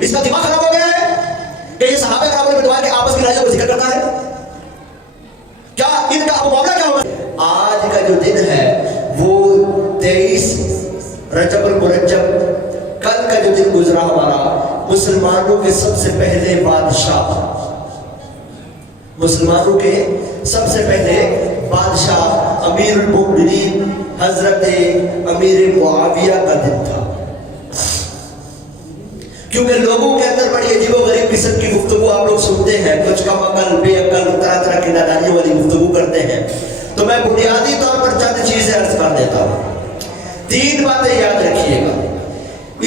اس کا دماغ خراب ہو گیا ہے کہ یہ صحابہ کرام رضوان کے آپس کی لڑائیوں کو ذکر کرتا ہے؟ کیا ان کا معاملہ کیا ہوگا؟ آج کا جو دن ہے وہ 23 رجب المرجب، کل کا جو دن گزرا ہمارا، مسلمانوں کے سب سے پہلے بادشاہ، مسلمانوں کے سب سے پہلے بادشاہ امیر المؤمنین حضرت امیر معاویہ کا دن تھا۔ کیونکہ لوگوں کے اندر بڑی عجیب و غریب قسم کی گفتگو آپ لوگ سنتے ہیں، کچھ کم عقل بے عقل طرح طرح کی نادانیوں والی گفتگو کرتے ہیں، تو میں بنیادی طور پر چند چیزیں عرض کر دیتا ہوں۔ 3 باتیں یاد رکھیے گا۔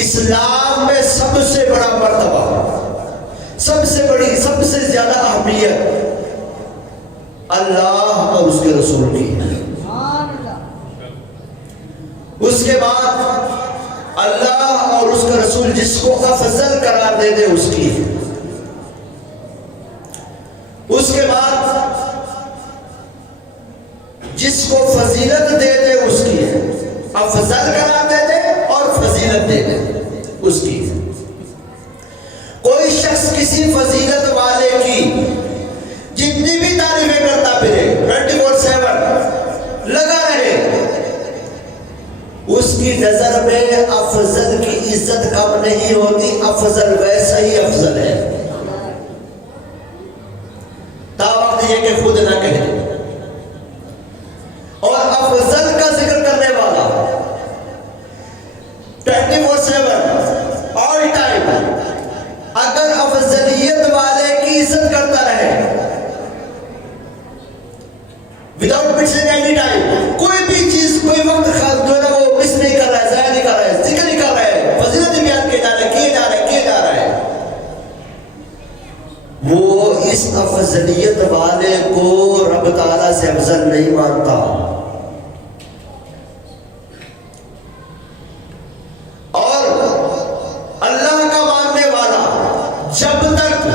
اسلام میں سب سے بڑا مرتبہ، سب سے بڑی، سب سے زیادہ اہمیت اللہ اور اس کے رسول کی ہے۔ اس کے بعد اللہ اور اس کا رسول جس کو افضل قرار دے دے اس کی ہے۔ اس کے بعد جس کو فضیلت دے دے اس کی ہے، افضل قرار دے دے اور فضیلت دے دے اس کی ہے۔ کوئی شخص کسی فضیلت والے کی جتنی بھی تعریفیں کرتا پھرے 24/7 لگا رہے، اس کی نظر میں افضل کی عزت کم نہیں ہوتی، افضل ویسا ہی افضل ہے، تا وقت یہ کہ خود نہ کہے۔ اور افضل کا ذکر کرنے والا 24/7 آل ٹائم اگر افضلیت والے کی عزت کرتا رہے وداؤٹ مسنگ اینی ٹائم، کوئی بھی چیز کوئی وقت جو ہے نا وہ مس نہیں کر رہا ہے، ضائع نہیں کر رہا ہے، ذکر نہیں کر رہا ہے، فضیلت بیان کیے جا رہا ہے، وہ اس افضلیت والے کو رب تعالیٰ سے افضل نہیں مانتا۔ اور اللہ کا ماننے والا جب تک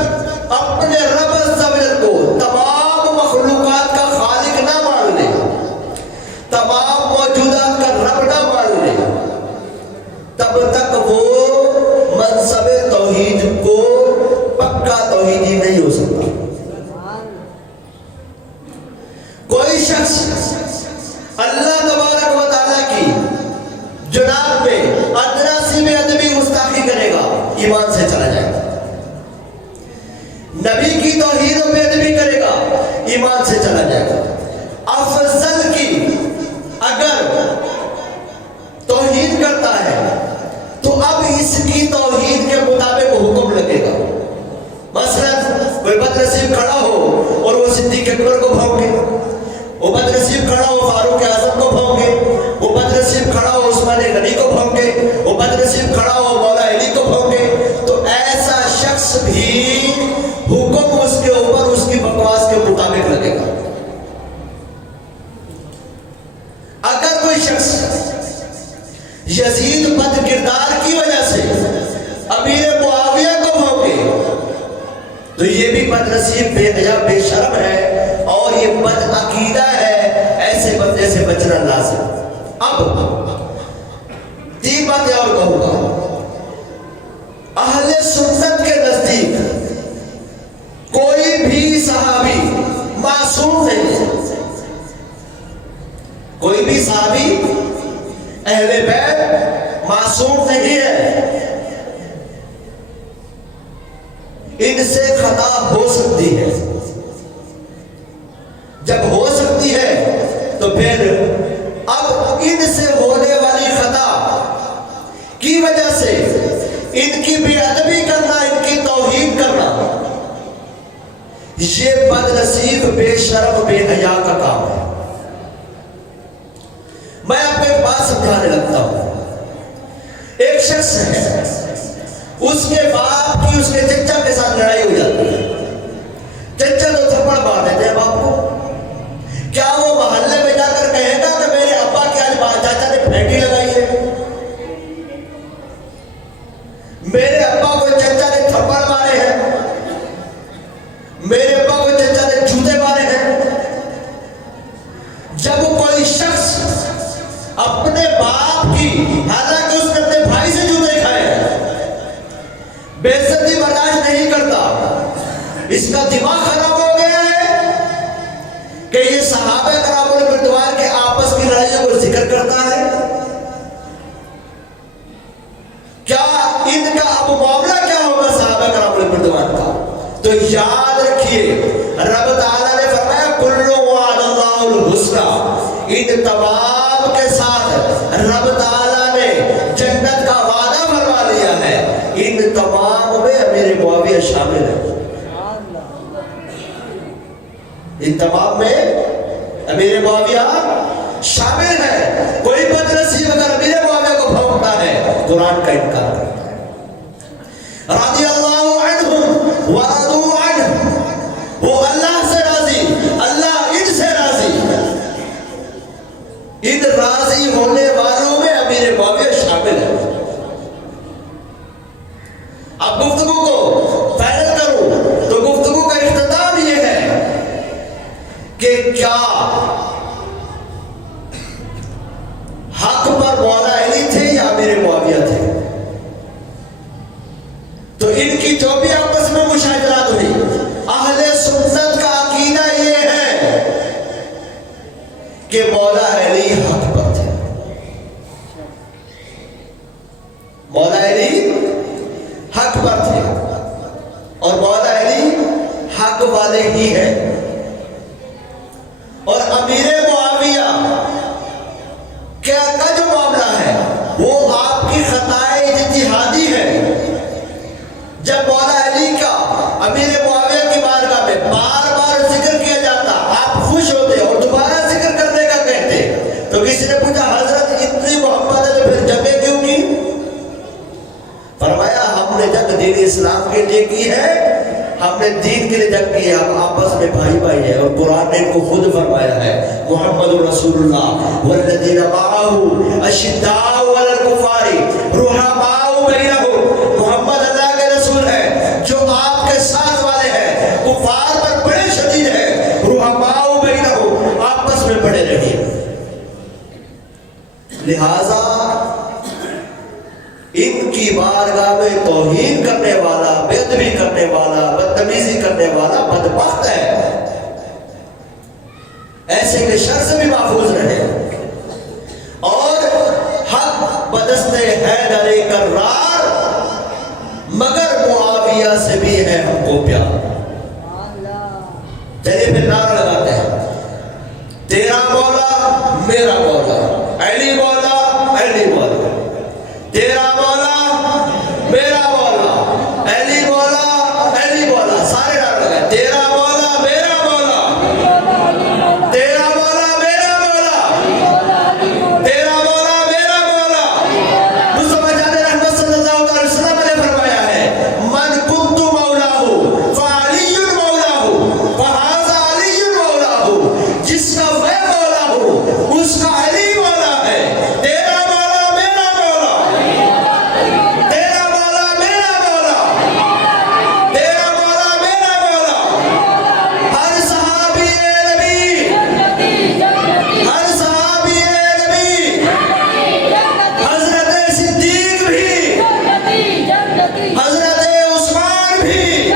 اپنے رب عز و جل کو تمام مخلوقات کا خالق نہ مان لے، تمام موجودات کا رب نہ مان لے، تب تک وہ منصب توحید کو پکا توحیدی نہیں ہو سکتا۔ کوئی شخص اللہ تبارک و تعالیٰ کی جناب میں ادنا سی میں ادبی گستاخی کرے گا، ایمان سے چلا جائے گا۔ نبی کی توحید و بے ادبی کرے گا، ایمان سے چلا جائے گا۔ افضل کی اگر توحید کرتا ہے تو اب اس کی توحید کے مطابق حکم لگے گا۔ مثلا کوئی بد نصیب کھڑا ہو اور وہ صدیق اکبر کو بھونکے، وہ بد نصیب کھڑا ہو فاروق اعظم کو بھونکے، وہ بد نصیب کھڑا ہو عثمان غنی کو بھونکے، وہ بد نصیب کھڑا ہو مولا علی کو بھونکے، تو ایسا شخص بھی حکم اس کے اوپر اس کی بکواس کے مطابق لگے گا۔ اگر کوئی شخص یزید بد کردار کی وجہ سے امیر معاویہ کو بھونکے تو یہ بھی بد نصیب، بے حیا، بے شرم ہے اور یہ بد عقیدہ ہے، ایسے بندے سے بچنا لازم۔ اب 3 باتیں اور کہوں گا۔ اہل سنت کے نزدیک کوئی بھی صحابی معصوم نہیں ہے، کوئی بھی صحابی اہل بیت معصوم نہیں ہے، ان سے خطا ہو سکتی ہے۔ جب ہو سکتی ہے تو پھر اب ان سے ہونے والی خطا کی وجہ سے ان کی بے ادبی کرنا، ان کی توہین کرنا، یہ بد نصیب، بے شرم، بے حیا کا کام ہے۔ میں آپ کو ایک بات سمجھانے لگتا ہوں۔ ایک شخص ہے، اس کے باپ کی اس کے چچا کے ساتھ لڑائی ہو جاتی ہے، چچا تو تھپڑ مار دیتے ہیں باپ کو، کیا وہ محلے میں جا کر کہے گا کہ میرے ابا کی آج چاچا نے پھینٹی لگائی ہے، میرے ابا کو چچا نے تھپڑ مارے ہیں، میرے ابا کو چچا نے جوتے مارے ہیں؟ جب کوئی شخص اپنے باپ کی، حالانکہ اس نے اپنے بھائی سے جوتے کھائے ہیں، بے اب معاملہ کیا ہوگا صحابہ کرام رضوان کا؟ تو یاد رکھیے رب تعالیٰ نے فرمایا کل وعد اللہ الحسنى، ان تمام کے ساتھ رب تعالیٰ نے جنت کا وعدہ فرما لیا ہے، ان تمام میں امیر معاویہ شامل ہے، ان تمام میں امیر معاویہ شامل ہے۔ کوئی بد نصیب اگر امیر معاویہ کو بھونکتا ہے قرآن کا انکار کرتا ہے۔ رضی اللہ عنہم ورضوا عنہ، وہ اللہ سے راضی، اللہ ان سے راضی، ان راضی ہونے والوں میں امیر معاویہ شامل ہے۔ اب گفتگو کو فائنل کروں تو گفتگو کا اختتام یہ ہے کہ کیا حق پر مولا علی تھے یا امیر معاویہ تھے؟ تو ان کی جو بھی آپس میں مشاجرات ہوئی، اہل سنت کا عقیدہ یہ ہے کہ مولا علی حق پر تھے، مولا علی حق پر تھے اور مولا علی حق والے ہی ہیں، اور امیر معاویہ کا جو معاملہ ہے وہ آپ کی خطائے اجتہادی ہے۔ جب مولا علی کا امیر معاویہ کی بارگاہ میں بار بار ذکر کیا جاتا آپ خوش ہوتے اور دوبارہ ذکر کرنے کا کہتے، تو کسی نے پوچھا حضرت اتنی محبت ہے تو پھر جنگیں کیوں کی؟ فرمایا ہم نے جنگ دین اسلام کے لیے کی ہے، ہم نے دین کے لیے جنگ کی ہے، ہم آپس میں بھائی بھائی ہیں، اور قرآن نے ان کو خود فرمایا ہے محمد رسول اللہ والذین معہ اشداء علی الکفار رحماء بینہم، محمد اللہ کے رسول ہیں جو آپ کے ساتھ والے ہیں، کفار پر بڑے شدید ہیں، رحماء بینہم، آپس میں بڑے رہیے۔ لہذا ان کی بارگاہ میں توہین کرنے والا، بے ادبی کرنے والا، بدتمیزی کرنے والا بدبخت ہے، ایسے کے شر سے بھی محفوظ رہے، اور حق بدست حیدر کرار، مگر معاویہ سے بھی ہے ہم کو پیار۔ چلیے پھر نعرہ لگاتے ہیں، تیرا مولا میرا مولا، علی مولا علی مولا، تیرا مولا میرا مولا، علی مولا علی مولا، سارے نعرہ لگائیں، تیرا مولا میرا مولا، تیرا مولا میرا مولا، تیرا مولا میرا مولا۔ مصطفیٰ جان رحمت صلی اللہ علیہ وسلم نے فرمایا ہے من کنت مولاہ فعلی مولاہ فہذا علی مولاہ، جس کا میں مولا ہوں اس کا علی مولا ہے، تیرا مولا میرا مولا، تیرا مولا میرا مولا، تیرا مولا میرا مولا۔ ہر صحابی نبی، ہر صحابی نبی، حضرت صدیق بھی، حضرت عثمان بھی،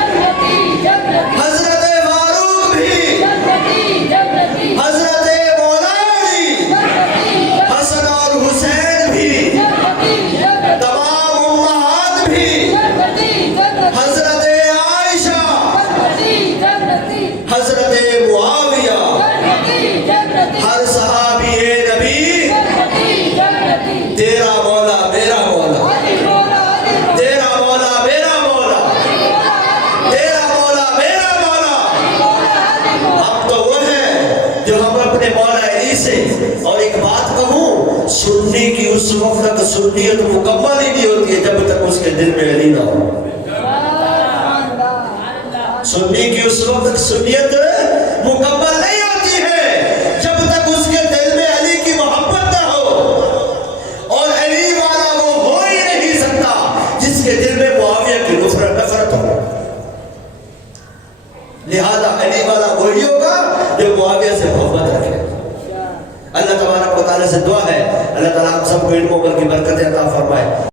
حضرت فاروق بھی، حضرت مولا علی، حسن اور حسین بھی، تمام امہات بھی، حضرت عائشہ، حضرت معاویہ، ہر صحابی نبی، تیرا مولا میرا مولا، تیرا مولا میرا مولا، تیرا مولا میرا مولا۔ ہم تو وہ ہیں جو ہم اپنے مولا علی سے، اور ایک بات کہوں، سنی کی اس وقت تک سنیت مکمل ہی نہیں ہوتی ہے جب تک اس کے دل میں علی نہ ہو۔ سنی کی اس وقت تک سنیت مکمل نہیں ہوتی ہے جب تک اس کے دل میں علی کی محبت نہ ہو، اور علی والا وہ ہو ہی نہیں سکتا جس کے دل میں معاویہ کی نفرت ہو۔ لہذا علی والا وہی ہوگا جو معاویہ سے محبت رکھے۔ اللہ تبارک و تعالیٰ سے دعا ہے اللہ تعالیٰ ہم سب کو علم و عمل کی برکتیں عطا فرمائے۔